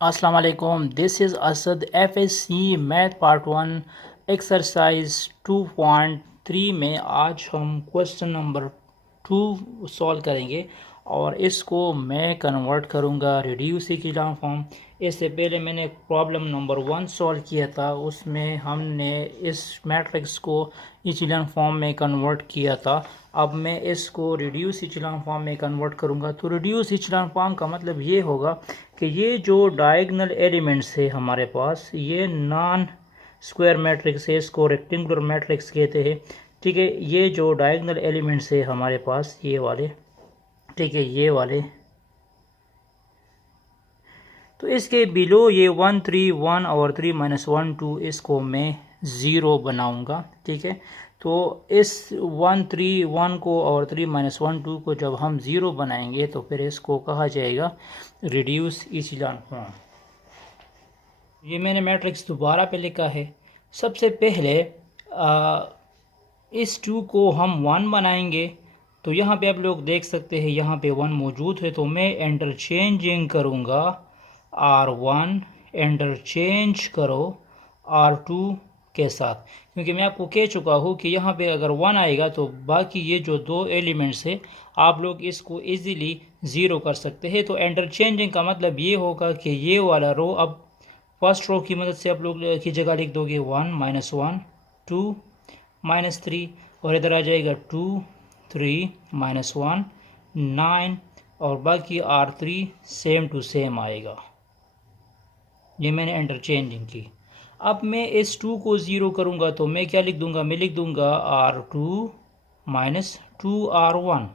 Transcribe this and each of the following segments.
अस्सलाम वालेकुम। This is Asad FSC math part 1 exercise 2.3 में आज हम क्वेश्चन नंबर 2 सॉल्व करेंगे और इसको मैं कन्वर्ट करूँगा रिड्यूस इक्विलिब्रियम फॉर्म। इससे पहले मैंने प्रॉब्लम नंबर 1 सॉल्व किया था, उसमें हमने इस मैट्रिक्स को इक्विलिब्रियम फॉर्म में कन्वर्ट किया था। अब मैं इसको रिड्यूस इक्विलिब्रियम फॉर्म में कन्वर्ट करूँगा। तो रिड्यूस इक्विलिब्रियम फॉर्म का मतलब ये होगा कि ये जो डायगोनल एलिमेंट्स है हमारे पास, ये नॉन स्क्वायर मैट्रिक्स है, इसको रेक्टेंगुलर मैट्रिक्स कहते हैं। ठीक है, ये जो डायगोनल एलिमेंट्स है हमारे पास ये वाले, ठीक है, ये वाले, तो इसके बिलो ये 1 3 1 और 3 -1 2 इसको मैं ज़ीरो बनाऊंगा। ठीक है, तो इस 1 3 1 को और 3 -1 2 को जब हम ज़ीरो बनाएंगे तो फिर इसको कहा जाएगा रिड्यूस इक्विलिब्रियम फॉर्म। ये मैंने मैट्रिक्स दोबारा पे लिखा है। सबसे पहले इस 2 को हम 1 बनाएंगे, तो यहाँ पे आप लोग देख सकते हैं यहाँ पे 1 मौजूद है, तो मैं इंटरचेंजिंग करूँगा R1 इंटरचेंज करो R2 के साथ, क्योंकि मैं आपको कह चुका हूँ कि यहाँ पे अगर 1 आएगा तो बाकी ये जो दो एलिमेंट्स है आप लोग इसको इजीली ज़ीरो कर सकते हैं। तो इंटरचेंजिंग का मतलब ये होगा कि ये वाला रो अब फर्स्ट रो की मदद से आप लोग की जगह लिख दोगे 1 -1 2 -3 और इधर आ जाएगा 2 3 -1 9 और बाकी R3 सेम टू सेम आएगा। ये मैंने इंटरचेंजिंग की। अब मैं इस 2 को ज़ीरो करूँगा तो मैं क्या लिख दूँगा, मैं लिख दूँगा R2 - 2R1,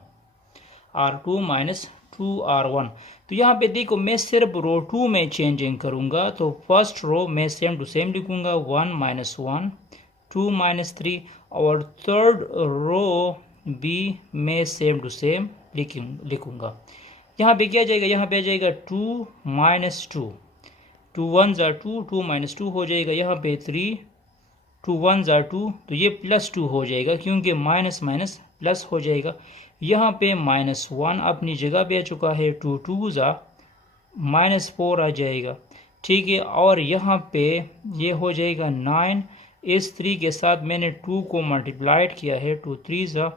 R2 - 2R1। तो यहाँ पे देखो मैं सिर्फ रो 2 में चेंजिंग करूँगा, तो फर्स्ट रो मैं सेम टू सेम लिखूँगा 1 -1 2 -3 और थर्ड रो भी मैं सेम टू सेम लिखूँगा। यहाँ पे क्या जाएगा, यहाँ पे आ जाएगा 2 - 2, 2 1 2, 2 -2 हो जाएगा। यहाँ पे 3 2 1 2, तो ये +2 हो जाएगा क्योंकि माइनस माइनस प्लस हो जाएगा। यहाँ पे -1 अपनी जगह पे आ चुका है, 2 2 -4 आ जाएगा। ठीक है, और यहाँ पे ये हो जाएगा 9। इस 3 के साथ मैंने 2 को मल्टीप्लाइड किया है, 2 3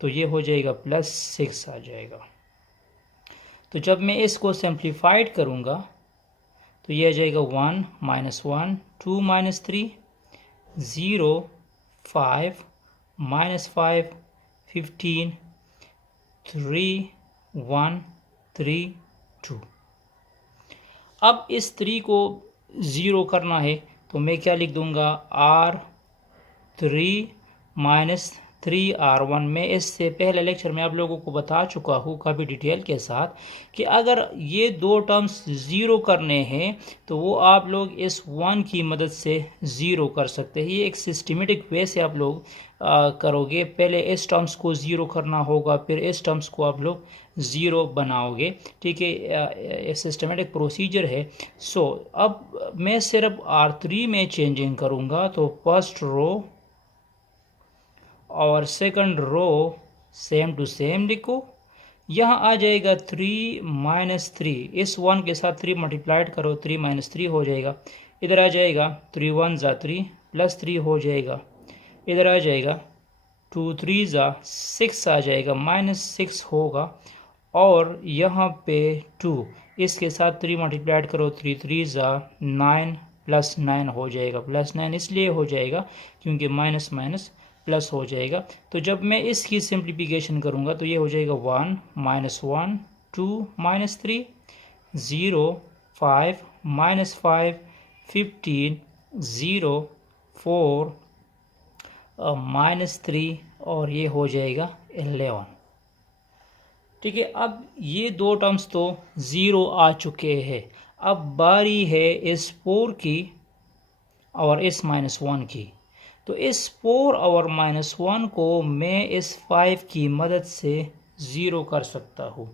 तो ये हो जाएगा +6 आ जाएगा। तो जब मैं इसको सिंप्लीफाइड करूँगा तो ये आ जाएगा 1 -1 2 -3 0 5 -5 15 3 1 3 2। अब इस 3 को ज़ीरो करना है तो मैं क्या लिख दूंगा, R3 - 3R1। मैं इससे पहले लेक्चर में आप लोगों को बता चुका हूँ काफ़ी डिटेल के साथ कि अगर ये दो टर्म्स ज़ीरो करने हैं तो वो आप लोग इस 1 की मदद से ज़ीरो कर सकते हैं। ये एक सिस्टमेटिक वे से आप लोग करोगे। पहले इस टर्म्स को ज़ीरो करना होगा, फिर इस टर्म्स को आप लोग ज़ीरो बनाओगे। ठीक है, एक सिस्टमेटिक प्रोसीजर है। सो अब मैं सिर्फ R3 में चेंजिंग करूँगा, तो फर्स्ट रो और second row same to same लिखो। यहाँ आ जाएगा 3 -3, इस 1 के साथ 3 मल्टीप्लाइड करो, 3 -3 हो जाएगा। इधर आ जाएगा 3 1 3 +3 हो जाएगा। इधर आ जाएगा 2 3 6 आ जाएगा, -6 होगा। और यहाँ पे 2 इसके साथ 3 मल्टीप्लाइड करो, 3 3 9 +9 हो जाएगा। +9 इसलिए हो जाएगा क्योंकि माइनस माइनस प्लस हो जाएगा। तो जब मैं इसकी सिंप्लीफिकेशन करूँगा तो ये हो जाएगा 1 -1 2 -3 0 5 -5 15 0 4 -3 और ये हो जाएगा 11। ठीक है, अब ये दो टर्म्स तो ज़ीरो आ चुके हैं। अब बारी है इस 4 की और इस -1 की। तो इस 4 और -1 को मैं इस 5 की मदद से ज़ीरो कर सकता हूँ।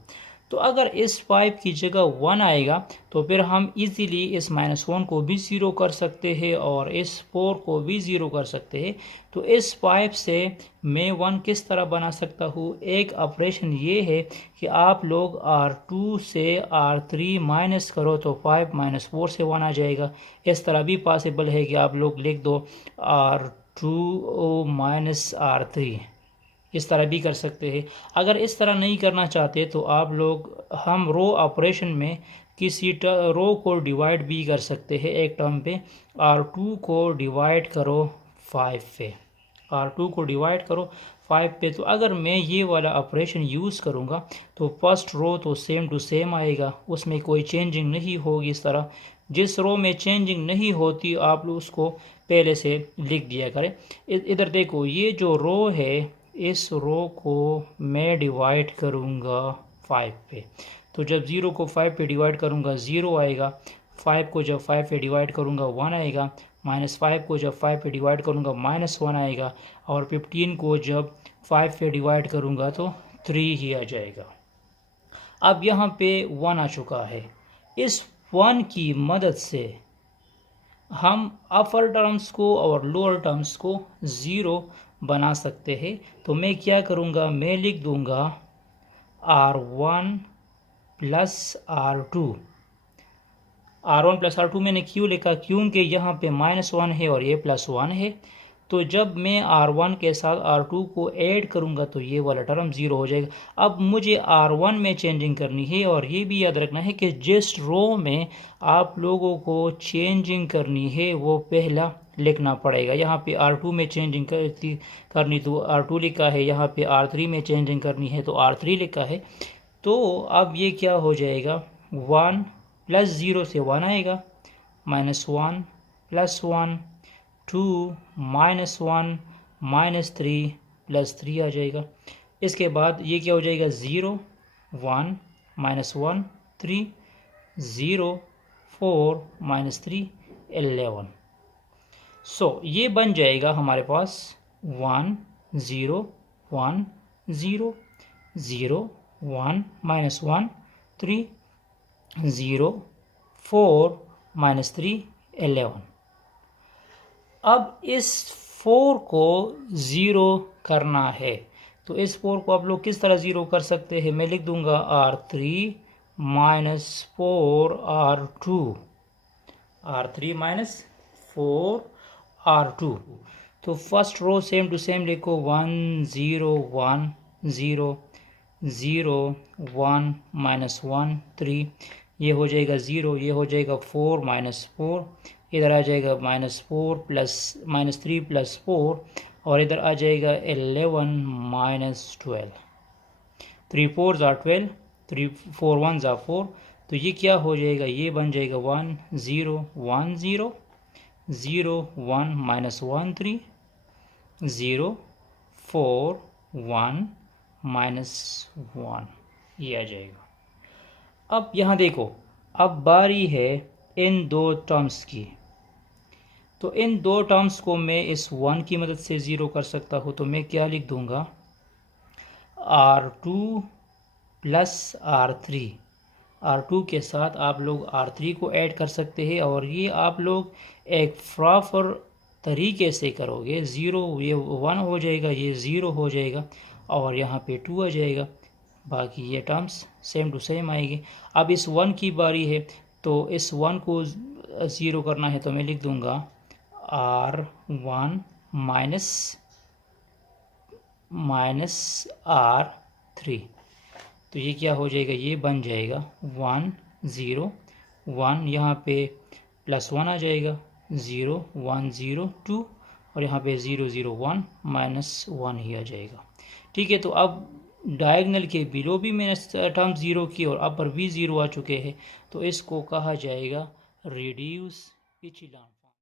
तो अगर इस 5 की जगह 1 आएगा तो फिर हम इजीली इस -1 को भी ज़ीरो कर सकते हैं और इस 4 को भी ज़ीरो कर सकते हैं। तो इस 5 से मैं 1 किस तरह बना सकता हूँ? एक ऑपरेशन ये है कि आप लोग R2 से R3 माइनस करो तो 5 - 4 से 1 आ जाएगा। इस तरह भी पॉसिबल है कि आप लोग लिख दो R2 - R3, इस तरह भी कर सकते हैं। अगर इस तरह नहीं करना चाहते तो आप लोग हम रो ऑपरेशन में किसी रो को डिवाइड भी कर सकते हैं एक टर्म पे। R2 को डिवाइड करो 5 पे, R2 को डिवाइड करो 5 पे। तो अगर मैं ये वाला ऑपरेशन यूज़ करूँगा तो फर्स्ट रो तो सेम टू सेम आएगा, उसमें कोई चेंजिंग नहीं होगी। इस तरह जिस रो में चेंजिंग नहीं होती आप लोग उसको पहले से लिख दिया करें। इधर देखो, ये जो रो है इस रो को मैं डिवाइड करूँगा 5 पे। तो जब 0 को 5 पे डिवाइड करूँगा 0 आएगा, 5 को जब 5 पे डिवाइड करूँगा 1 आएगा, -5 को जब 5 पे डिवाइड करूँगा -1 आएगा, और 15 को जब 5 पे डिवाइड करूँगा तो 3 ही आ जाएगा। अब यहाँ पे 1 आ चुका है। इस 1 की मदद से हम अपर टर्म्स को और लोअर टर्म्स को ज़ीरो बना सकते हैं। तो मैं क्या करूँगा, मैं लिख दूँगा R1 + R2। R1 + R2 मैंने क्यों लिखा? क्योंकि यहाँ पे -1 है और ये +1 है। तो जब मैं R1 के साथ R2 को ऐड करूँगा तो ये वाला टर्म ज़ीरो हो जाएगा। अब मुझे R1 में चेंजिंग करनी है, और ये भी याद रखना है कि जिस रो में आप लोगों को चेंजिंग करनी है वो पहला लिखना पड़ेगा। यहाँ पे R2 में चेंजिंग करनी तो R2 लिखा है, यहाँ पे R3 में चेंजिंग करनी है तो R3 लिखा है। तो अब ये क्या हो जाएगा, 1 + 0 से 1 आएगा, -1 + 1, 2 -1 -3 +3 आ जाएगा। इसके बाद ये क्या हो जाएगा, 0 1 -1 3 0 4 -3 11। ये बन जाएगा हमारे पास 1 0 1 0 0 1 -1 3 0 4 -3 11। अब इस 4 को ज़ीरो करना है, तो इस 4 को आप लोग किस तरह ज़ीरो कर सकते हैं? मैं लिख दूंगा R3 - 4 R2, R3 - 4 R2। तो first row same to same लिखो, 1 0 1 0 0 1 -1 3, ये हो जाएगा 0, ये हो जाएगा 4 -4, इधर आ जाएगा -4 + -3 + 4, और इधर आ जाएगा 11 - 12। 3 4 are 12, 3 4 1 are 4। तो ये क्या हो जाएगा, ये बन जाएगा 1 0 1 0 0 1 -1 3 0 4 1 -1, ये आ जाएगा। अब यहाँ देखो, अब बारी है इन दो टर्म्स की। तो इन दो टर्म्स को मैं इस 1 की मदद से ज़ीरो कर सकता हूँ। तो मैं क्या लिख दूँगा, R2 + R3। R2 के साथ आप लोग R3 को ऐड कर सकते हैं, और ये आप लोग एक प्रॉपर तरीके से करोगे। 0 ये 1 हो जाएगा, ये 0 हो जाएगा, और यहाँ पे 2 आ जाएगा। बाकी ये टर्म्स सेम टू सेम आएगी। अब इस 1 की बारी है, तो इस 1 को ज़ीरो करना है, तो मैं लिख दूँगा R1 - R3। तो ये क्या हो जाएगा, ये बन जाएगा 1 0 1, यहाँ पे +1 आ जाएगा, 0 1 0 2, और यहाँ पे 0 0 1 -1 ही आ जाएगा। ठीक है, तो अब डायगनल के बिलो भी मैंने टर्म ज़ीरो की और अपर भी ज़ीरो आ चुके हैं, तो इसको कहा जाएगा रिड्यूस इचेलॉन।